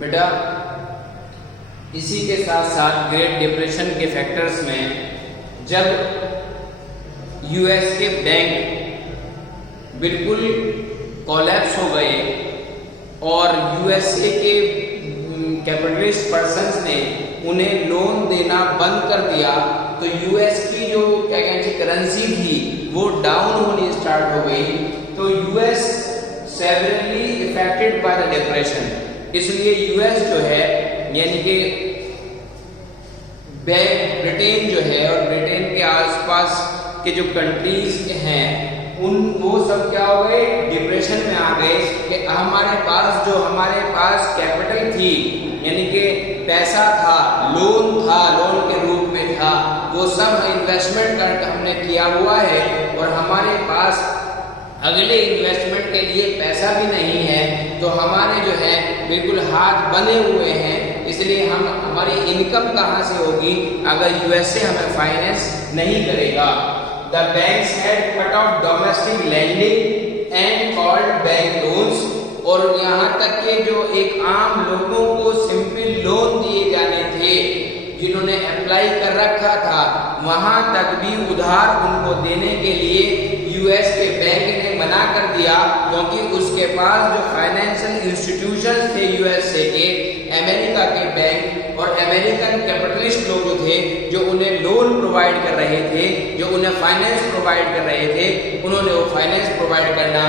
बेटा इसी के साथ साथ ग्रेट डिप्रेशन के फैक्टर्स में जब यूएस के बैंक बिल्कुल कोलैप्स हो गए और यूएसए के कैपिटलिस्ट पर्सन्स ने उन्हें लोन देना बंद कर दिया, तो यूएस की जो क्या कहते हैं करेंसी थी वो डाउन होनी स्टार्ट हो गई। तो US severally affected by the depression. इसलिए यूएस जो है यानी कि ब्रिटेन जो है और ब्रिटेन के आसपास के जो कंट्रीज हैं उन वो सब क्या हो गए, डिप्रेशन में आ गए कि हमारे पास कैपिटल थी यानी कि पैसा था, लोन के रूप में था, वो सब इन्वेस्टमेंट करके हमने किया हुआ है और हमारे पास अगले इन्वेस्टमेंट के लिए पैसा भी नहीं है, तो हमारे जो है बिल्कुल हाथ बंधे हुए हैं। इसलिए हमारी इनकम कहाँ से होगी अगर यूएसए हमें फाइनेंस नहीं करेगा। The banks had cut off domestic lending and called bank loans। और यहाँ तक के जो एक आम लोगों को सिंपल लोन दिए जाने थे जिन्होंने अप्लाई कर रखा था, वहां तक भी उधार उनको देने के लिए यूएस के बैंक ने मना कर दिया, क्योंकि उसके पास जो फाइनेंशियल इंस्टीट्यूशंस थे यूएसए के, अमेरिका के बैंक और अमेरिकन कैपिटलिस्ट लोग जो थे जो उन्हें लोन प्रोवाइड कर रहे थे, जो उन्हें फाइनेंस प्रोवाइड कर रहे थे, उन्होंने वो फाइनेंस प्रोवाइड करना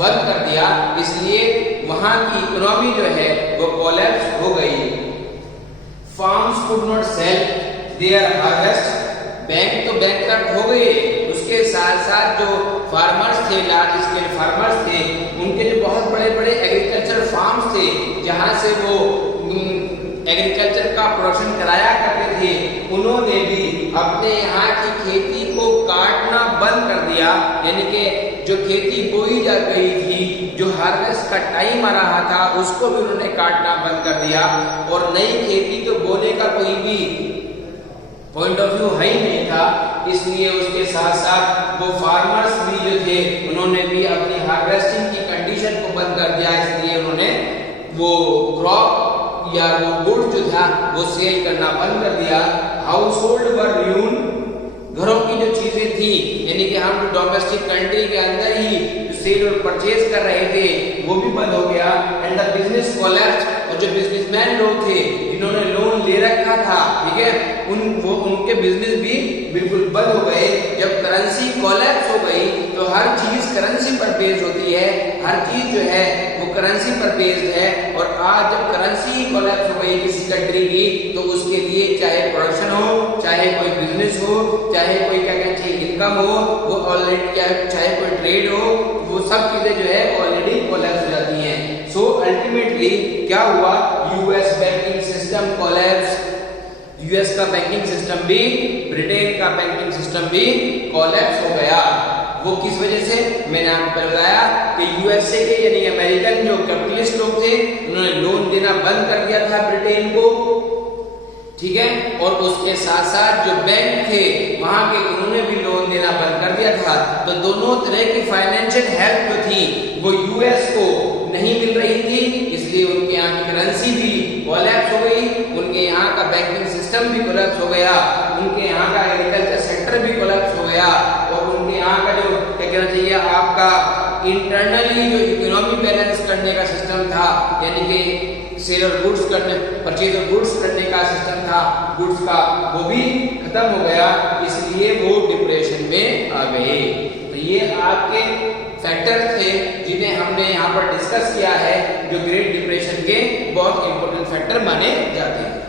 बंद कर दिया। इसलिए वहां की इकोनॉमी जो है वो कोलैप्स हो गई। Farms could not sell their harvest. Bank तो बैंकरप्ट हो गए, उसके साथ साथ जो फार्मर्स थे, लार्ज स्केल फार्मर्स थे, उनके जो बहुत बड़े बड़े एग्रीकल्चर फार्म्स थे जहां से वो एग्रीकल्चर का प्रोडक्शन कराया करते थे, उन्होंने भी अपने यहाँ की खेती को काटना बंद कर दिया। यानी कि जो खेती बोई जा गई थी, जो हार्वेस्ट का टाइम आ रहा था, उसको भी उन्होंने काटना बंद कर दिया और नई खेती तो बोने का कोई भी पॉइंट ऑफ व्यू है ही नहीं था। इसलिए उसके साथ साथ वो फार्मर्स भी जो थे उन्होंने भी अपनी हार्वेस्टिंग की कंडीशन को बंद कर दिया। इसलिए उन्होंने वो क्रॉप या वो गुड जो था वो सेल करना बंद कर दिया। हाउस होल्ड वर र्यून। घरों की जो चीजें थी यानी कि हम जो डोमेस्टिक कंट्री के अंदर ही सेल और परचेज कर रहे थे वो भी बंद हो गया। And the business collapse. और जो बिजनेसमैन लोग थे जिन्होंने लोन ले रखा था, ठीक है, उनके बिजनेस भी बिल्कुल बंद हो गए। जब करेंसी कोलैप्स हो गई तो हर चीज करेंसी पर बेस्ड होती है, हर चीज जो है वो करेंसी पर बेस्ड है। और आज जब करेंसी कोलैप्स हो गई किसी कंट्री की, तो उसके लिए चाहे प्रोडक्शन हो, चाहे कोई बिजनेस हो, चाहे कोई क्या कहते हैं इनकम हो, वो ऑलरेडी चाहे कोई ट्रेड हो, वो सब चीजें जो है ऑलरेडी कोलैप्स हो जाती हैं। सो अल्टीमेटली क्या हुआ, US banking system collapse. US का बैंकिंग सिस्टम भी, ब्रिटेन का बैंकिंग सिस्टम भी कोलैप्स हो गया। वो किस वजह से, मैंने आपको बताया कि यूएसए के यानी अमेरिकन जो कैपिटलिस्ट लोग थे उन्होंने लोन देना बंद कर दिया था ब्रिटेन को, ठीक है, और उसके साथ साथ जो बैंक थे वहां के उन्होंने भी लोन देना बंद कर दिया था। तो दोनों तरह की फाइनेंशियल हेल्प जो थी वो यूएस को नहीं मिल रही थी, इसलिए उनके यहाँ की करेंसी भी कोलैप्स हो गई, उनके यहाँ का बैंकिंग सिस्टम भी कोलैप्स हो गया, उनके यहाँ का एग्रीकल्चर सेक्टर भी कोलैप्स हो गया, और उनके यहाँ का जो क्या कहना चाहिए आपका इंटरनली जो इकोनॉमी बैलेंस करने का सिस्टम था, यानी कि सेल और गुड्स करने, परचेज और गुड्स करने का सिस्टम था गुड्स का, वो भी खत्म हो गया। इसलिए वो डिप्रेशन में आ गए। तो ये आपके फैक्टर थे जिन्हें हमने यहाँ पर डिस्कस किया है, जो ग्रेट डिप्रेशन के बहुत इंपॉर्टेंट फैक्टर माने जाते हैं।